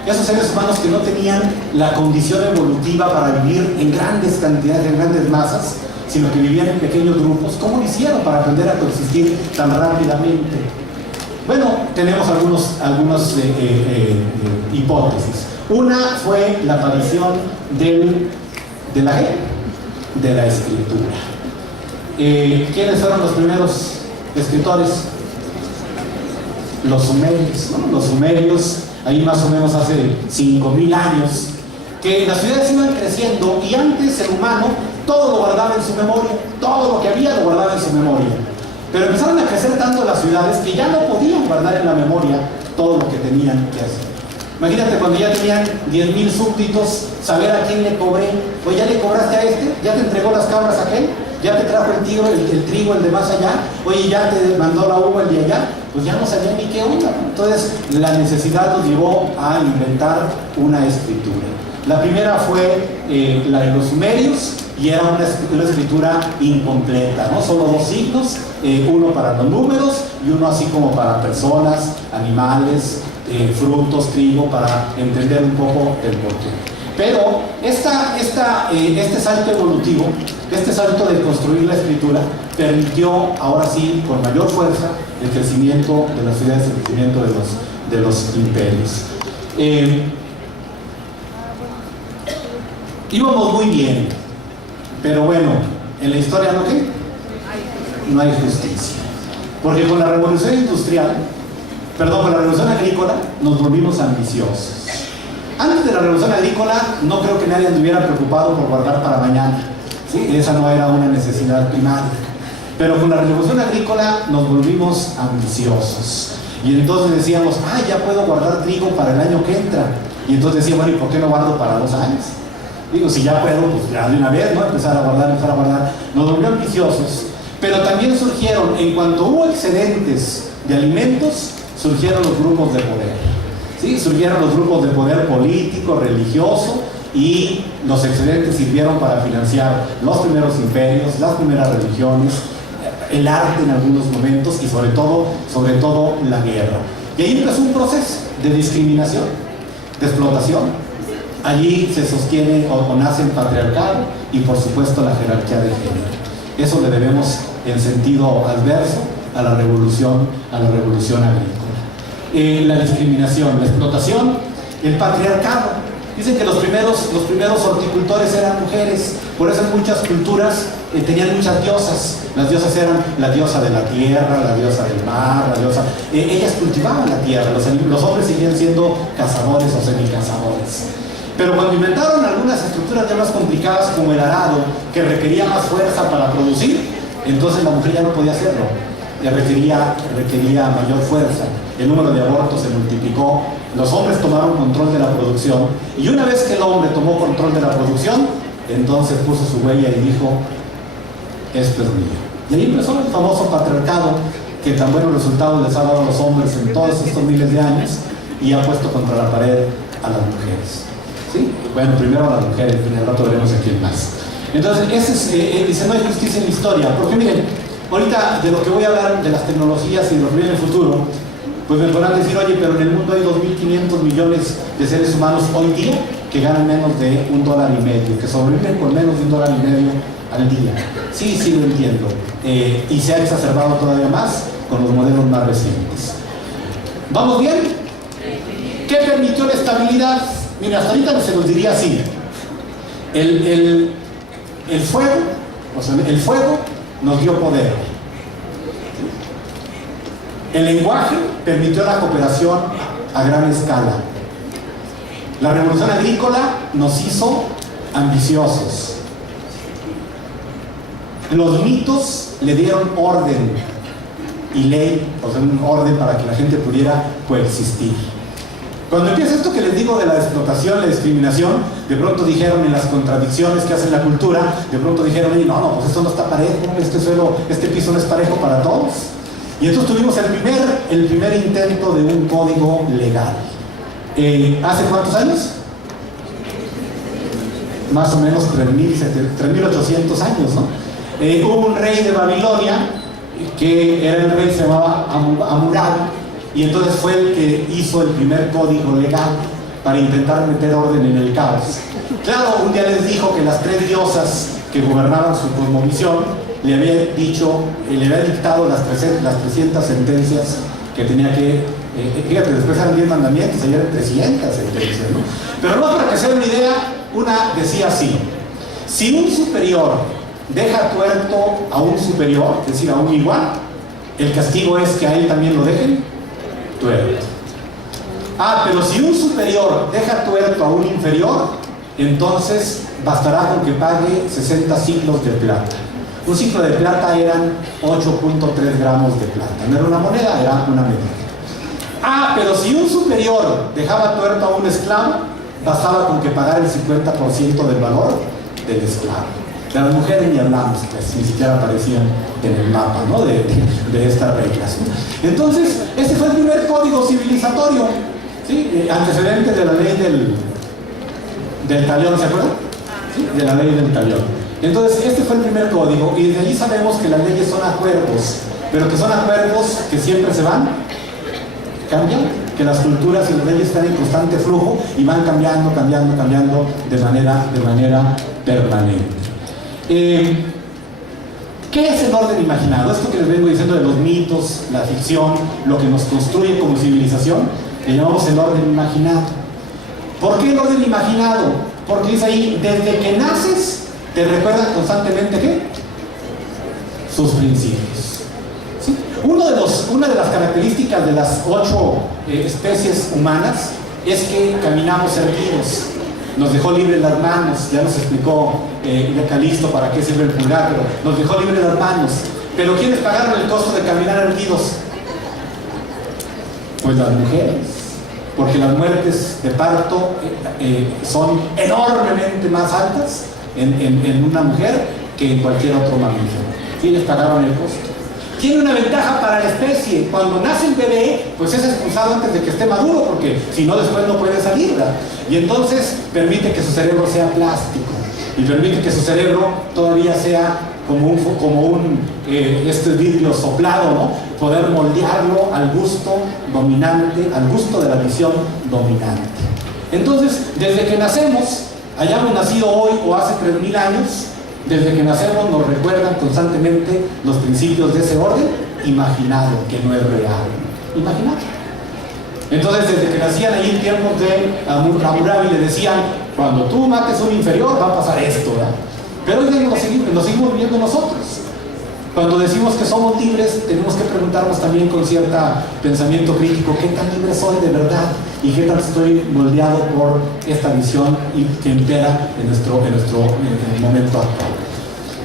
Esos seres humanos que no tenían la condición evolutiva para vivir en grandes cantidades, en grandes masas, sino que vivían en pequeños grupos. ¿Cómo lo hicieron para aprender a coexistir tan rápidamente? Bueno, tenemos algunas hipótesis. Una fue la aparición de la escritura. ¿Quiénes fueron los primeros escritores? Los sumerios, ¿no? Los sumerios, ahí más o menos hace 5.000 años, que las ciudades iban creciendo y antes el humano todo lo guardaba en su memoria, todo lo que había lo guardaba en su memoria. Pero empezaron a crecer tanto las ciudades que ya no podían guardar en la memoria todo lo que tenían que hacer. Imagínate cuando ya tenían 10.000 súbditos, saber a quién le cobré. Oye, ¿ya le cobraste a este? ¿Ya te entregó las cabras a aquel? ¿Ya te trajo el trigo, el de más allá? Oye, ¿ya te mandó la uva el de allá? Pues ya no sabían ni qué onda. Entonces, la necesidad nos llevó a inventar una escritura. La primera fue la de los sumerios, y era una escritura incompleta, ¿no? Solo 2 signos, uno para los números y uno así como para personas, animales, frutos, trigo, para entender un poco el porqué. Pero este salto evolutivo, este salto de construir la escritura, permitió ahora sí, con mayor fuerza, el crecimiento de las ciudades, el crecimiento de los imperios. Íbamos muy bien, pero bueno, en la historia ¿no qué? No hay justicia. Porque con la revolución industrial, con la revolución agrícola, nos volvimos ambiciosos. Antes de la revolución agrícola, no creo que nadie estuviera preocupado por guardar para mañana, ¿sí? Esa no era una necesidad primaria. Pero con la revolución agrícola nos volvimos ambiciosos. Y entonces decíamos, ya puedo guardar trigo para el año que entra. Y entonces decíamos, bueno, ¿y por qué no guardo para 2 años? Digo, si ya puedo, pues ya de una vez, ¿no? Empezar a guardar. Nos volvió ambiciosos. Pero también surgieron, en cuanto hubo excedentes de alimentos, surgieron los grupos de poder. ¿Sí? Surgieron los grupos de poder político, religioso, y los excedentes sirvieron para financiar los primeros imperios, las primeras religiones, el arte en algunos momentos y sobre todo la guerra. Y ahí empezó un proceso de discriminación, de explotación. Allí se sostiene o nace el patriarcado y por supuesto la jerarquía de género. Eso le debemos en sentido adverso a la revolución agrícola. La discriminación, la explotación, el patriarcado. Dicen que los primeros horticultores eran mujeres, por eso en muchas culturas tenían muchas diosas. Las diosas eran la diosa de la tierra, la diosa del mar, ellas cultivaban la tierra, los hombres seguían siendo cazadores o semicazadores. Pero cuando inventaron algunas estructuras ya más complicadas como el arado, que requería más fuerza para producir, entonces la mujer ya no podía hacerlo, requería mayor fuerza. El número de abortos se multiplicó, los hombres tomaron control de la producción, y una vez que el hombre tomó control de la producción, entonces puso su huella y dijo, esto es mío. Y ahí empezó el famoso patriarcado, que tan buenos resultados les ha dado a los hombres en todos estos miles de años, y ha puesto contra la pared a las mujeres. ¿Sí? Bueno, primero a las mujeres, en el rato veremos a quién más. Entonces, dice, no hay justicia en la historia, porque miren, ahorita de lo que voy a hablar, de las tecnologías y de lo que viene en el futuro, pues me podrán decir, oye, pero en el mundo hay 2.500 millones de seres humanos hoy día que ganan menos de $1.50, que sobreviven con menos de $1.50 al día. Sí, lo entiendo. Y se ha exacerbado todavía más con los modelos más recientes. ¿Vamos bien? ¿Qué permitió la estabilidad? Mira, hasta ahorita se nos diría así. El fuego nos dio poder. El lenguaje permitió la cooperación a gran escala. La revolución agrícola nos hizo ambiciosos. Los mitos le dieron orden y ley, un orden para que la gente pudiera coexistir. Cuando empieza esto que les digo de la explotación, la discriminación, de pronto dijeron en las contradicciones que hace la cultura, de pronto dijeron, no, pues esto no está parejo, este piso no es parejo para todos. Y entonces tuvimos el primer intento de un código legal. ¿Hace cuántos años? Más o menos 3.800 años, ¿no? Hubo un rey de Babilonia, que era el rey, se llamaba Hammurabi, y entonces fue el que hizo el primer código legal para intentar meter orden en el caos. Claro, un día les dijo que las 3 diosas que gobernaban su cosmovisión le había dicho, le había dictado las 300 sentencias que tenía que, fíjate, después eran 10 mandamientos, ayer eran 300 sentencias, ¿no? Pero no, para que se den una idea, una decía así: si un superior deja tuerto a un superior, es decir, a un igual, el castigo es que a él también lo dejen tuerto. Pero si un superior deja tuerto a un inferior, entonces bastará con que pague 60 ciclos de plata. Un ciclo de plata eran 8.3 gramos de plata. No era una moneda, era una medida. Pero si un superior dejaba tuerto a un esclavo, bastaba con que pagara el 50% del valor del esclavo. De las mujeres ni hablamos, pues ni siquiera aparecían en el mapa, ¿no? de estas reglas, ¿no? Entonces, ese fue el primer código civilizatorio, ¿sí? Antecedente de la ley del talión, ¿se acuerdan? ¿Sí? De la ley del talión. Entonces, este fue el primer código, y desde allí sabemos que las leyes son acuerdos, pero que son acuerdos que siempre se van cambiando, que las culturas y las leyes están en constante flujo y van cambiando de manera permanente. ¿Qué es el orden imaginado? Esto que les vengo diciendo de los mitos, la ficción, lo que nos construye como civilización, le llamamos el orden imaginado. ¿Por qué el orden imaginado? Porque dice ahí, desde que naces, te recuerdan constantemente ¿qué? Sus principios. ¿Sí? Una de las características de las 8 especies humanas es que caminamos erguidos. Nos dejó libres las manos, ya nos explicó Calisto para qué sirve el pulgar, pero nos dejó libres las manos. Pero ¿quiénes pagaron el costo de caminar erguidos? Pues las mujeres, porque las muertes de parto son enormemente más altas en una mujer que en cualquier otro mamífero. ¿Quiénes pagaron el costo? Tiene una ventaja para la especie: cuando nace el bebé, pues es expulsado antes de que esté maduro, porque si no después no puede salir, ¿verdad? Y entonces permite que su cerebro sea plástico y permite que su cerebro todavía sea como un vidrio soplado, ¿no? Poder moldearlo al gusto dominante, al gusto de la visión dominante. Entonces, desde que nacemos, hayamos nacido hoy o hace 3000 años, desde que nacemos nos recuerdan constantemente los principios de ese orden imaginado, que no es real. Imaginado. Entonces, desde que nacían ahí en tiempos de Hammurabi, le decían: cuando tú mates a un inferior va a pasar esto, ¿verdad? Pero hoy lo seguimos viviendo nosotros. Cuando decimos que somos libres, tenemos que preguntarnos también con cierto pensamiento crítico: ¿qué tan libre soy de verdad? ¿Y qué tan estoy moldeado por esta visión que impera en nuestro momento actual?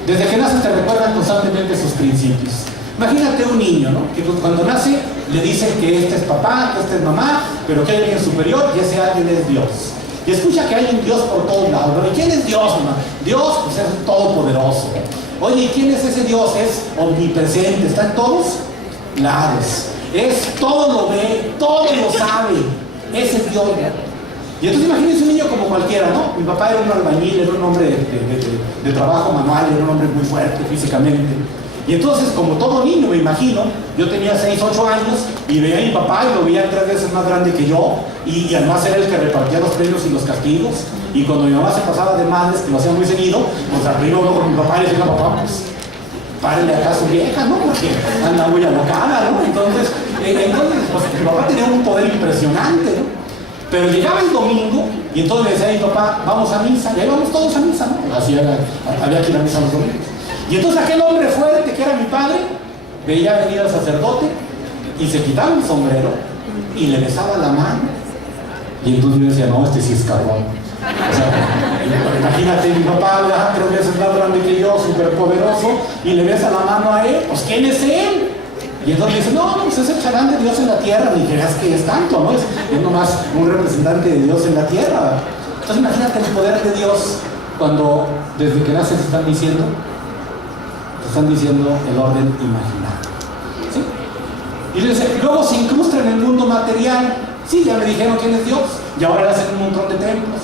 Desde que naces te recuerdan constantemente sus principios. Imagínate un niño, ¿no? Que cuando nace le dicen que este es papá, que este es mamá, pero que hay alguien superior y ese alguien es Dios. Y escucha que hay un Dios por todos lados. ¿Y quién es Dios, mamá? Dios, pues, es todopoderoso. Oye, ¿y quién es ese Dios? Es omnipresente. ¿Está en todos lados? Todo lo ve, todo lo sabe. Ese es Dios. Y entonces imagínense un niño como cualquiera, ¿no? Mi papá era un albañil, era un hombre de trabajo manual, era un hombre muy fuerte físicamente. Y entonces, como todo niño, me imagino, yo tenía 6, 8 años y veía a mi papá y lo veía 3 veces más grande que yo, y además era el que repartía los premios y los castigos. Y cuando mi mamá se pasaba de madres, que lo hacía muy seguido, pues arriba uno con mi papá y le decía: papá, pues párenle acá a su vieja, ¿no? Porque anda muy alocada, ¿no? Entonces pues, mi papá tenía un poder impresionante, ¿no? Pero llegaba el domingo y entonces le decía a mi papá: vamos a misa, y ahí vamos todos a misa, ¿no? Así era, había que ir a misa los domingos. Y entonces aquel hombre fuerte que era mi padre veía venir al sacerdote y se quitaba el sombrero y le besaba la mano. Y entonces yo decía: no, este sí es cabrón. O sea, imagínate, mi papá, 3 veces más grande que yo, súper poderoso, y le besa la mano a él. Pues ¿quién es él? Y entonces dice: no, pues es el charán de Dios en la tierra. Ni creas que es tanto, ¿no? Es nomás un representante de Dios en la tierra. Entonces imagínate el poder de Dios cuando desde que naces están diciendo el orden imaginado. ¿Sí? Y luego se incrusta en el mundo material. Sí, ya me dijeron quién es Dios, y ahora le hacen un montón de templos.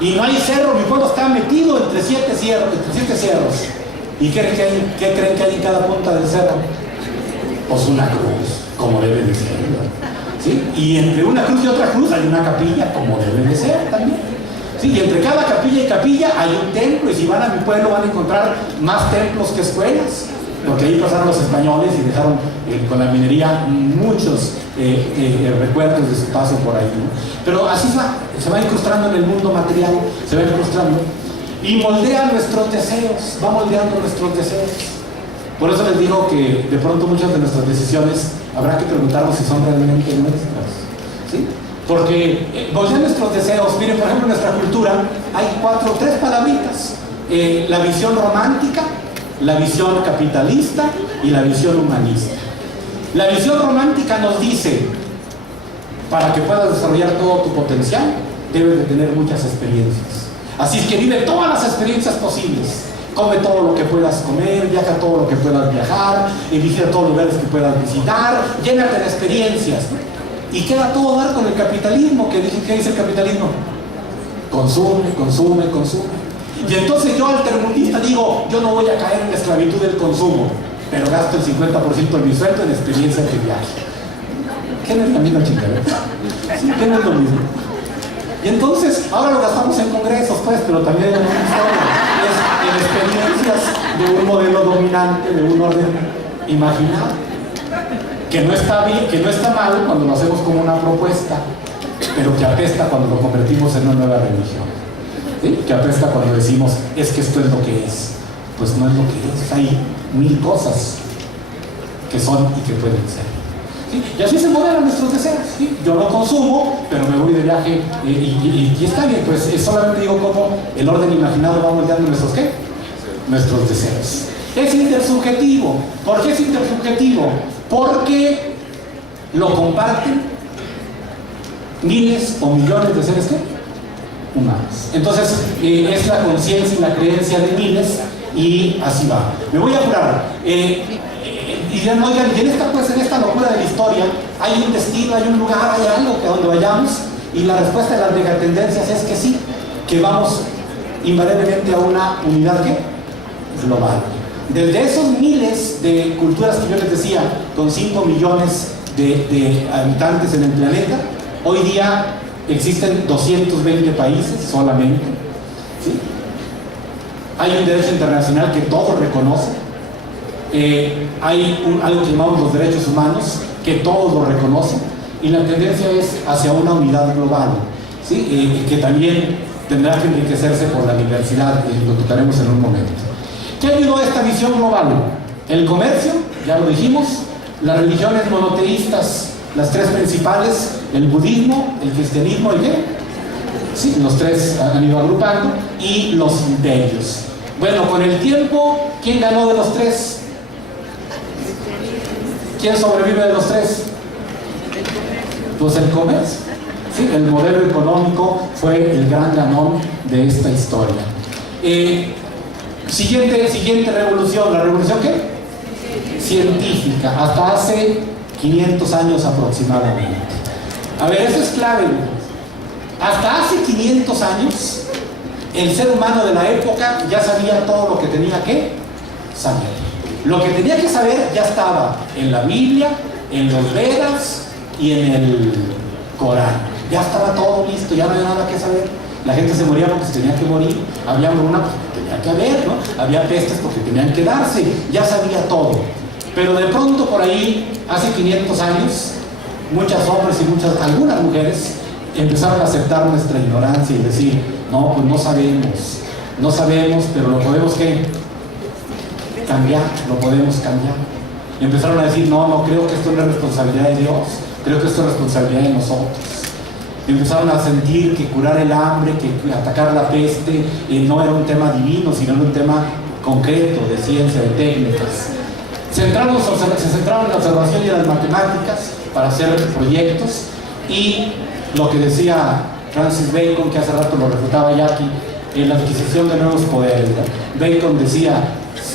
Y no hay cerro, mi pueblo está metido entre 7 cerros. ¿Y qué creen que hay en cada punta del cerro? Pues una cruz, como debe de ser, ¿sí? Y entre una cruz y otra cruz hay una capilla, como debe de ser también. Sí, y entre cada capilla y capilla hay un templo, y si van a mi pueblo van a encontrar más templos que escuelas, porque ahí pasaron los españoles y dejaron con la minería muchos recuerdos de su paso por ahí, ¿no? Pero así se va incrustando en el mundo material, se va incrustando y moldea nuestros deseos, va moldeando nuestros deseos. Por eso les digo que de pronto muchas de nuestras decisiones habrá que preguntarnos si son realmente nuestras, ¿sí? Porque moldea nuestros deseos. Miren, por ejemplo, en nuestra cultura hay tres palabritas: la visión romántica, la visión capitalista y la visión humanista. La visión romántica nos dice: para que puedas desarrollar todo tu potencial, debes de tener muchas experiencias. Así es que vive todas las experiencias posibles. Come todo lo que puedas comer, viaja todo lo que puedas viajar, y visita todos los lugares que puedas visitar, llénate de experiencias, ¿no? Y queda todo dar con el capitalismo, ¿qué dice el capitalismo? Consume, consume, consume. Y entonces yo, altermundista, digo: yo no voy a caer en la esclavitud del consumo, pero gasto el 50% de mi sueldo en experiencias de viaje. ¿Qué no es la misma chingadera? ¿Sí? ¿Qué no es lo mismo? Y entonces, ahora lo gastamos en congresos, pues, pero también en una historia. En experiencias de un modelo dominante, de un orden imaginado, que no está bien, que no está mal cuando lo hacemos como una propuesta, pero que apesta cuando lo convertimos en una nueva religión, ¿sí? Que apesta cuando decimos: es que esto es lo que es. Pues no es lo que es, hay mil cosas que son y que pueden ser, ¿sí? Y así se modelan nuestros deseos, ¿sí? Yo no consumo, pero me voy de viaje y está bien. Pues solamente digo cómo el orden imaginado va moldeando nuestros ¿qué? Nuestros deseos. Es intersubjetivo. ¿Por qué es intersubjetivo? Porque lo comparten miles o millones de seres ¿qué? Humanos. Entonces es la conciencia y la creencia de miles, y así va. Me voy a apurar. Y dirán: oigan, y en esta locura de la historia hay un destino, hay un lugar, hay algo que a donde vayamos. Y la respuesta de las megatendencias es que sí, que vamos invariablemente a una unidad ¿qué? Global. Desde esos miles de culturas que yo les decía, con 5 millones de habitantes en el planeta, hoy día existen 220 países solamente, ¿sí? Hay un derecho internacional que todos reconocen. Hay algo que llamamos los derechos humanos, que todos lo reconocen, y la tendencia es hacia una unidad global, ¿sí? Que también tendrá que enriquecerse por la diversidad, y lo tocaremos en un momento. ¿Qué ayudó a esta visión global? El comercio, ya lo dijimos, las religiones monoteístas, las tres principales: el budismo, el cristianismo, ¿el qué? Sí, los tres han ido agrupando, y los imperios. Bueno, con el tiempo, ¿quién ganó de los tres? ¿Quién sobrevive de los tres? Pues el comercio. Sí, el modelo económico fue el gran ganón de esta historia. Siguiente revolución. ¿La revolución qué? Científica. Hasta hace 500 años aproximadamente. A ver, eso es clave. Hasta hace 500 años, el ser humano de la época ya sabía todo lo que tenía que saber. Lo que tenía que saber ya estaba en la Biblia, en los Vedas y en el Corán. Ya estaba todo listo, ya no había nada que saber. La gente se moría porque se tenía que morir. Había hambruna porque tenía que haber, ¿no? Había pestes porque tenían que darse. Ya sabía todo. Pero de pronto, por ahí, hace 500 años, muchos hombres y algunas mujeres empezaron a aceptar nuestra ignorancia y decir: no, pues no sabemos, pero lo podemos ¿qué? Cambiar, lo podemos cambiar. Y empezaron a decir: no creo que esto no es responsabilidad de Dios, creo que esto es responsabilidad de nosotros. Y empezaron a sentir que curar el hambre, que atacar la peste, no era un tema divino, sino un tema concreto, de ciencia, de técnicas. Se centraron en la observación y en las matemáticas para hacer proyectos, y lo que decía Francis Bacon, que hace rato lo refutaba Jackie, en la adquisición de nuevos poderes, ¿no? Bacon decía: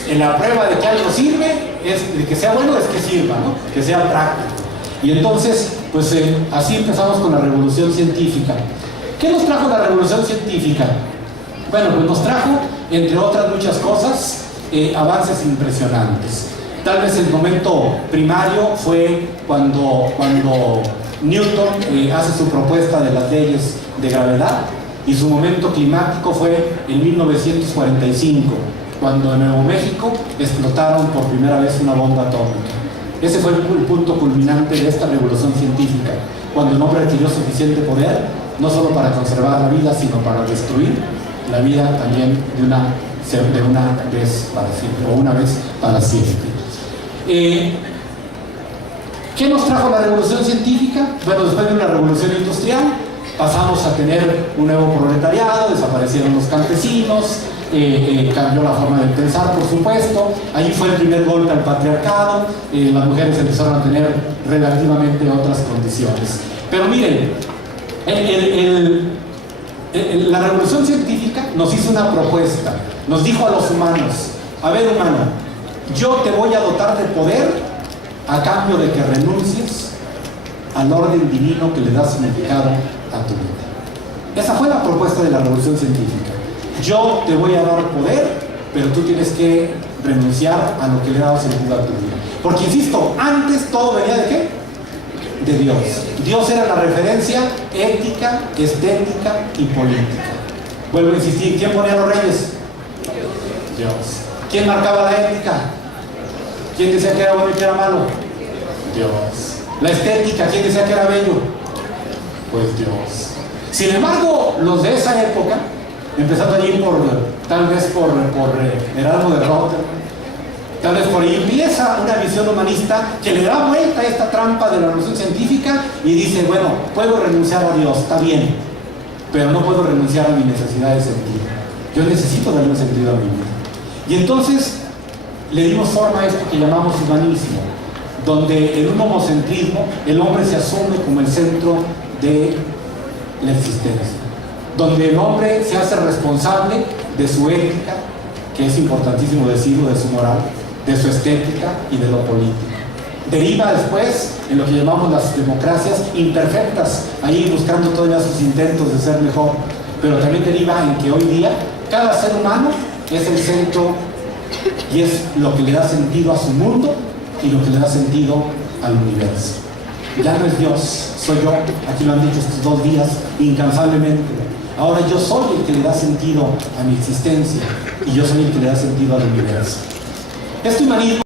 en la prueba de que algo sirve, de que sea bueno, es que sirva, ¿no? Que sea práctico. Y entonces, pues así empezamos con la revolución científica. ¿Qué nos trajo la revolución científica? Bueno, pues nos trajo, entre otras muchas cosas, avances impresionantes. Tal vez el momento primario fue cuando Newton hace su propuesta de las leyes de gravedad, y su momento climático fue en 1945, cuando en Nuevo México explotaron por primera vez una bomba atómica. Ese fue el punto culminante de esta revolución científica, cuando el hombre adquirió suficiente poder, no solo para conservar la vida, sino para destruir la vida también de una vez para siempre, o una vez para siempre. ¿Qué nos trajo la revolución científica? Bueno, después de una revolución industrial, pasamos a tener un nuevo proletariado, desaparecieron los campesinos, cambió la forma de pensar, por supuesto. Ahí fue el primer golpe al patriarcado, las mujeres empezaron a tener relativamente otras condiciones. Pero miren, la revolución científica nos hizo una propuesta, nos dijo a los humanos: a ver, humano, yo te voy a dotar de poder a cambio de que renuncies al orden divino que le da significado a tu vida. Esa fue la propuesta de la revolución científica. Yo te voy a dar poder, pero tú tienes que renunciar a lo que le ha dado sentido a tu vida. Porque, insisto, antes todo venía ¿de qué? De Dios. Dios era la referencia ética, estética y política. Vuelvo a insistir, ¿quién ponía a los reyes? Dios. ¿Quién marcaba la ética? ¿Quién decía que era bueno y que era malo? Dios. La estética, ¿quién decía que era bello? Pues Dios. Sin embargo, los de esa época, empezando allí tal vez por Erasmo de Rotterdam, tal vez por ahí empieza una visión humanista que le da vuelta a esta trampa de la revolución científica y dice: bueno, puedo renunciar a Dios, está bien, pero no puedo renunciar a mi necesidad de sentido. Yo necesito darle un sentido a mi vida. Y entonces le dimos forma a esto que llamamos humanismo, donde en un homocentrismo el hombre se asume como el centro de la existencia, donde el hombre se hace responsable de su ética, que es importantísimo decirlo, de su moral, de su estética y de lo político. Deriva después en lo que llamamos las democracias imperfectas, ahí buscando todavía sus intentos de ser mejor, pero también deriva en que hoy día cada ser humano es el centro y es lo que le da sentido a su mundo y lo que le da sentido al universo. Ya no es Dios, soy yo. Aquí lo han dicho estos 2 días incansablemente. Ahora yo soy el que le da sentido a mi existencia y yo soy el que le da sentido al universo. Este humanismo